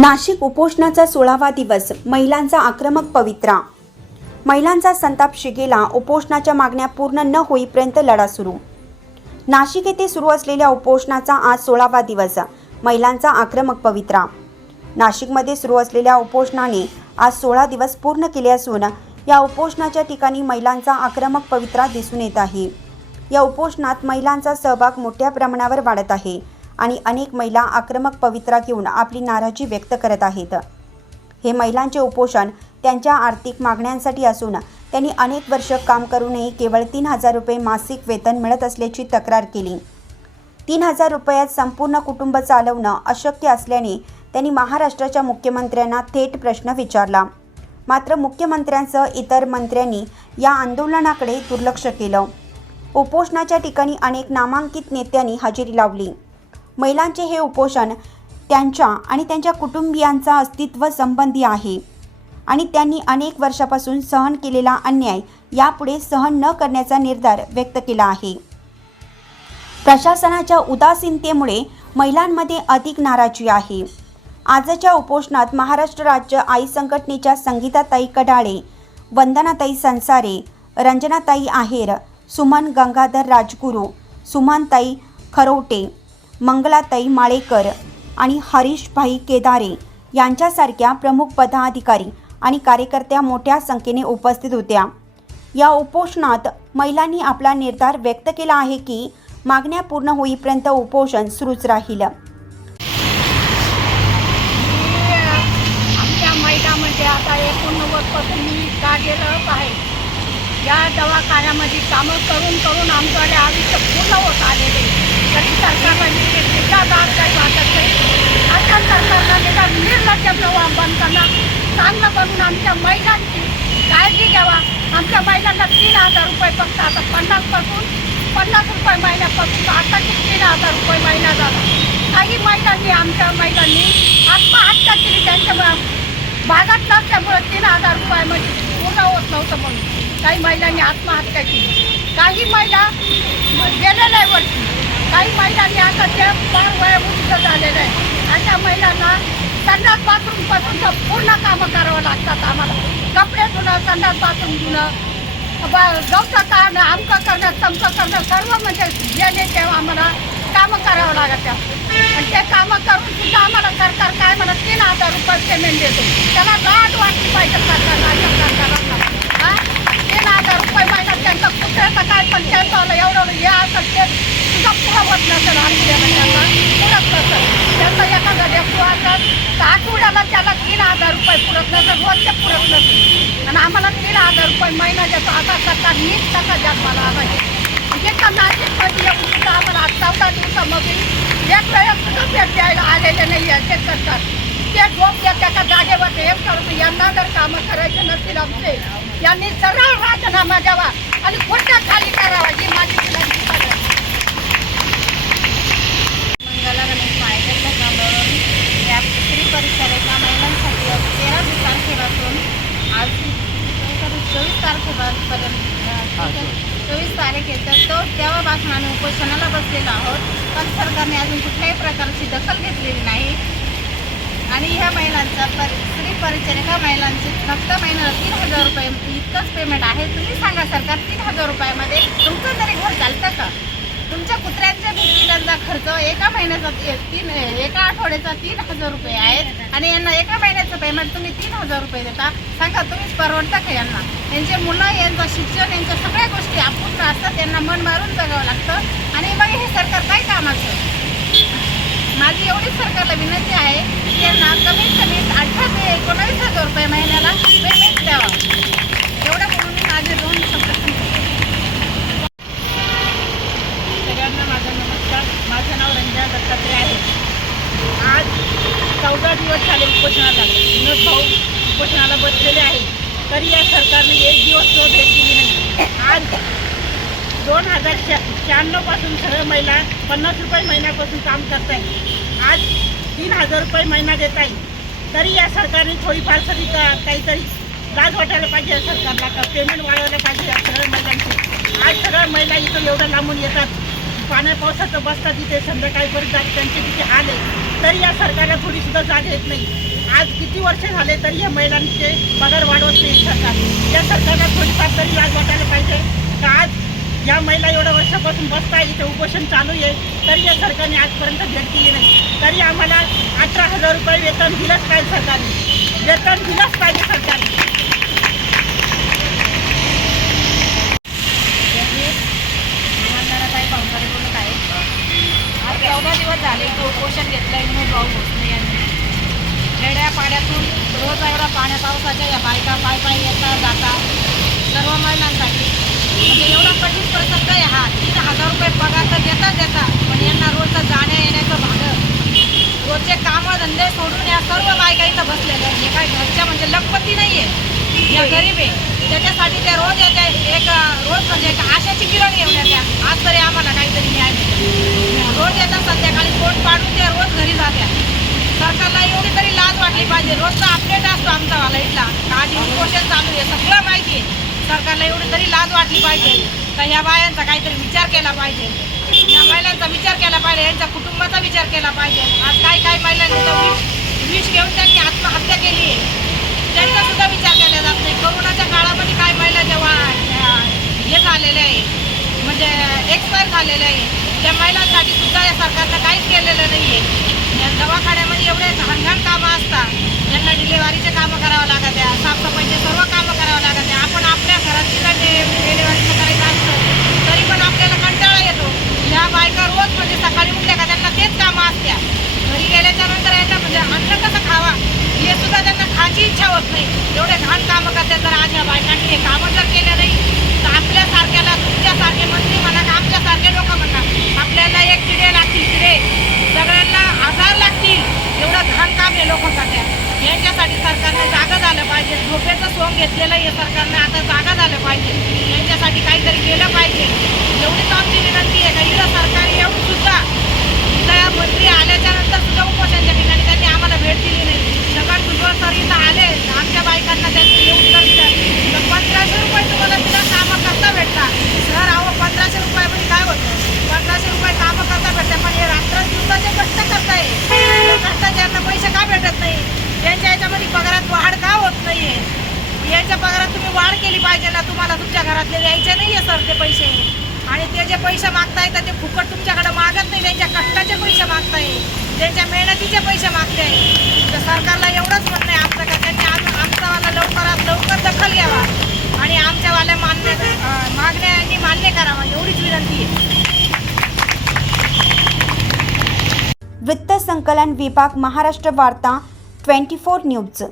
नाशिक उपोषणाचा सोळावा दिवस महिलांचा आक्रमक पवित्रा. महिलांचा संताप शिगेला उपोषणाच्या मागण्या पूर्ण न होईपर्यंत लढा सुरू. नाशिक येथे सुरू असलेल्या उपोषणाचा आज सोळावा दिवस महिलांचा आक्रमक पवित्रा. नाशिकमध्ये सुरू असलेल्या उपोषणाने आज सोळा दिवस पूर्ण केले असून या उपोषणाच्या ठिकाणी महिलांचा आक्रमक पवित्रा दिसून येत आहे. या उपोषणात महिलांचा सहभाग मोठ्या प्रमाणावर वाढत आहे. आणि अनेक महिला आक्रमक पवित्रा घेऊन आपली नाराजी व्यक्त करत आहेत. हे महिलांचे उपोषण त्यांच्या आर्थिक मागण्यांसाठी असून त्यांनी अनेक वर्ष काम करूनही केवळ तीन हजार रुपये मासिक वेतन मिळत असल्याची तक्रार केली. तीन हजार रुपयात संपूर्ण कुटुंब चालवणं अशक्य असल्याने त्यांनी महाराष्ट्राच्या मुख्यमंत्र्यांना थेट प्रश्न विचारला. मात्र मुख्यमंत्र्यांसह इतर मंत्र्यांनी या आंदोलनाकडे दुर्लक्ष केलं. उपोषणाच्या ठिकाणी अनेक नामांकित नेत्यांनी हजेरी लावली. महिलांचे हे उपोषण त्यांच्या आणि त्यांच्या कुटुंबियांचा अस्तित्व संबंधी आहे. आणि त्यांनी अनेक वर्षापासून सहन केलेला अन्याय यापुढे सहन न करण्याचा निर्धार व्यक्त केला आहे. प्रशासनाच्या उदासीनतेमुळे महिलांमध्ये अधिक नाराजी आहे. आजच्या उपोषणात महाराष्ट्र राज्य आई संघटनेच्या संगीताताई कडाळे वंदनाताई संसारे रंजनाताई आहेर सुमन गंगाधर राजगुरू सुमनताई खरोटे मंगलाताई माळेकर आणि हरीशभाई केदारे यांच्यासारख्या प्रमुख पदाधिकारी आणि कार्यकर्त्या मोठ्या संख्येने उपस्थित होत्या. या उपोषणात महिलांनी आपला निर्धार व्यक्त केला आहे की मागण्या पूर्ण होईपर्यंत उपोषण सुरूच राहील. आमच्या मैदामध्ये आता एकोणनव्वदपासून मी कार्यरत आहे. या दवाखान्यामध्ये कामं करून करून आमच्याकडे आयुष्य पूर्ण होत आलेले तरी सरकारला मी दाद काही वाटत नाही. अशा सरकारला त्याचा निर्लज्ज प्रवाह बनताना चांगलं बनून आमच्या महिलांची काळजी घ्यावा. आमच्या महिलांना तीन हजार रुपये फक्त आता पन्नासपासून पन्नास रुपये महिन्यापासून आताची तीन हजार रुपये महिना झाला. काही महिलांनी आमच्या महिलांनी आत्महत्या केली त्यांच्या भागात नसल्यामुळे तीन हजार रुपयामध्ये म्हणजे पूर्ण होत नव्हतं म्हणून. काही महिलांनी आत्महत्या केली. काही महिला गेलेल्या आहे वरती काही महिलांनी आता ते फार वयोवृद्ध झालेलं आहे अशा महिलांना संडास बाथरूमपासून पूर्ण कामं करावं लागतात आम्हाला. कपडे धुणं संडास बाथरूम धुणं गवतं काढणं आमकं करणं चमकं करणं सर्व म्हणजे गेले तेव्हा आम्हाला कामं करावं लागत आणि ते कामं करून सुद्धा आम्हाला सरकार काय म्हणत तीन हजार रुपये पेमेंट देतो. त्याला लाट वाटली पाहिजे सरकारला अशा सरकारांना तीन हजार रुपये महिना त्यांचं कुत्र्याचं काय पण त्यांचं एवढं हे असं ते सुद्धा पुरवत नसेल आपल्याला त्यांना पुरत नसेल त्यांचं एखादा लेकरू असेल तर आठवड्याला त्याला तीन हजार रुपये पुरत नसेल रोजचे पुरत नसेल आणि आम्हाला तीन हजार रुपये महिना देतो आता सत्ता नीट कसा जन्माला आला आहे म्हणजे का नाशिकमध्ये येऊन सुद्धा आम्हाला चौदा दिवसामध्ये एक वेळेस सुद्धा भेट द्यायला आलेले नाही आहे ते सरकार. ते झोप येत्या का जागेवर हे करतो यांना जर कामं करायचे नसतील आमचे यांनी सरळ राजीनामा द्यावा आणि खोट्या खाली करा ही माझी विनंती आहे. मंगला गणेश माळेकरच्या कामावरून या स्त्री परिचारिका महिलांसाठी तेरा तारखेपासून आज चोवीस तारखेपर्यंत चोवीस तारीख आहे तर तो तेव्हापासून आम्ही उपोषणाला बसलेलो आहोत. पण सरकारने अजून कुठल्याही प्रकारची दखल घेतलेली नाही. आणि ह्या महिलांचा पर स्त्री परिचारिका महिलांचे फक्त महिन्याला तीन हजार रुपये इतकंच पेमेंट आहे. तुम्ही सांगा सरकार तीन हजार रुपयामध्ये तुमचं तरी घर चालतं का? खर्च एका महिन्याचा तीन एका आठवड्याचा तीन हजार रुपये आहेत. आणि यांना एका महिन्याचं पेमेंट तुम्ही तीन हजार रुपये देता. सांगा तुम्हीच परवडता का यांना? यांचे मुलं यांचं शिक्षण यांच्या सगळ्या गोष्टी अपूर्ण असतात. त्यांना मन मारून जगावं लागतं. आणि मग हे सरकार काय कामाचं माझी एवढीच सरकारला विनंती आहे की त्यांना कमीत कमी अठरा ते एकोणावीस हजार रुपये महिन्याला पेमेंट द्यावा. एवढं म्हणून मी माझे दोन शब्द सांगते. सगळ्यांना माझा नमस्कार माझं नाव आहे. आज चौदा दिवस झाले उपोषणाला. विनोद भाऊ उपोषणाला बसलेले आहे तरी या सरकारने एक दिवस सुद्धा भेट दिली नाही. आज दोन हजार शहा शहाण्णवपासून सगळ्या महिला पन्नास रुपये महिन्यापासून काम करत आहे आज तीन हजार रुपये महिना देत आहे तरी या सरकारने थोडीफार तरी काहीतरी लाज वाटायला पाहिजे या सरकारला का? पेमेंट वाढवायला पाहिजे या सगळ्या महिलांची. आज सगळ्या महिला इथं एवढं लांबून येतात. पाण्या पावसाचं बसतात तिथे संध्याकाळपर्यंत त्यांचे तिथे हाल आहे तरी या सरकारला थोडी सुद्धा जाग येत नाही. आज किती वर्ष झाले तरी या महिलांचे पगार वाढवत नाही सरकार. या सरकारला थोडीफार तरी लाज वाटायला पाहिजे. का आज या महिला एवढ्या वर्षापासून बसताय इथे उपोषण चालू आहे तरी या सरकारने आजपर्यंत भेट दिली नाही. तरी आम्हाला अठरा हजार रुपये वेतन दिलंच पाहिजे सरकारने. वेतन दिलंच पाहिजे सरकारने काही पाहुणारे बोलत आहे आज चौदा दिवस झाले तो उपोषण आहे मग भाऊ भोसले यांनी खेड्या पाड्यातून रोज एवढा पाण्या पावसाच्या या बायका पाय पाय येता जाता सर्व महिलांसाठी. म्हणजे एवढा कठीण प्रसंग आहे हा. तीन हजार रुपये पगार तर देतात देतात पण यांना रोजचं जाण्या येण्याचं भाडं रोजचे कामं धंदे सोडून या सर्व बायका इथं बसलेल्या आहेत. हे काय घरच्या म्हणजे लखपती नाही आहे या गरीब. आहे त्याच्यासाठी त्या रोज येत्या एक रोज म्हणजे एक आशाची किरण येऊन येत्या आज तरी आम्हाला काहीतरी न्याय रोज येतात संध्याकाळी पोट पाडून त्या रोज घरी जात्या. सरकारला एवढी तरी लाज वाटली पाहिजे. रोजचा अपडेट असतो आमचा लाईटला इथला. आज उपोषण चालू आहे. सगळं माहिती आहे. सरकारला एवढी तरी लाज वाटली पाहिजे. तर ह्या बायांचा काहीतरी विचार केला पाहिजे. या महिलांचा विचार केला पाहिजे. यांच्या कुटुंबाचा विचार केला पाहिजे. आज काही काही महिलांनी तर विष विष घेऊन त्यांनी आत्महत्या केली आहे त्यांचा सुद्धा विचार केला जात नाही कोरोनाच्या काळामध्ये काय महिला जेव्हा अं, हे झालेले आहे म्हणजे एक्सपायर झालेले आहे. त्या महिलांसाठी सुद्धा या सरकारनं काहीच केलेलं नाही आहे दवाखान्यामध्ये एवढे घाणघाण कामं असतात. त्यांना डिलेवारीचे कामं करावं लागत आहे. साफसफाईचे सर्व कामं करावं लागत आहे. आपण आपल्या घरात सुद्धा ते डिलेवारीचं करायचं असतं तरी पण आपल्याला कंटाळा येतो. ह्या बायका रोज म्हणजे सकाळी उठल्या का त्यांना तेच कामं असत्या. घरी गेल्याच्यानंतर यांना म्हणजे अन्न कसं खावा हे सुद्धा त्यांना खायची इच्छा होत नाही. एवढे घाण कामं करतात. जर आज ह्या बायकांनी हे कामं जर केलं नाही तर आपल्यासारखं हे मंत्री म्हणा का आमच्यासारखे लोक म्हणा आपल्याला एक किडे लागतील किडे सगळ्यांना आजार लागतील. एवढं घाण काम हे लोक करतात. यांच्यासाठी सरकारने जागा झालं पाहिजे. झोपेचं सोंग घेतलेलं हे सरकारने आता जागा झालं पाहिजे. यांच्यासाठी काहीतरी केलं पाहिजे. एवढीच आमची विनंती आहे. का इथं सरकार येऊन सुद्धा इथं मंत्री आल्याच्यानंतर सुद्धा उपोषणच्या ठिकाणी त्यांनी आम्हाला भेट दिली नाही. सकाळ भुजबळ सर इथं आले. आमच्या बायकांना त्यांनी येऊन तर दिलं तर पंधराशे रुपये तुम्हाला तिला कामं करता भेटतात सर अहो पंधराशे रुपयामध्ये काय होतं पंधराशे रुपये कामं करता भेटतात पण हे रात्र दिवसाचे आहे करताय पैसे का भेटत नाही? यांच्या याच्यामध्ये पगारात वाढ का होत नाही यांच्या पगारात तुम्ही वाढ केली पाहिजे ना तुम्हाला तुमच्या घरातले द्यायचे आहे सर ते पैसे. आणि ते जे पैसे मागताय तर ते फुकट तुमच्याकडे मागत नाही. त्यांच्या कष्टाचे पैसे मागताय. त्यांच्या मेहनतीचे पैसे मागते तर सरकारला एवढंच म्हणणं आहे. आमचं का त्यांनी आम आमचावाला लवकरात लवकर दखल घ्यावा आणि आमच्यावाल्या मान्य अं, मागण्यांनी मान्य करावा एवढीच विनंती आहे वृत्त संकलन विभाग महाराष्ट्र वार्ता ट्वेंटी फोर न्यूज.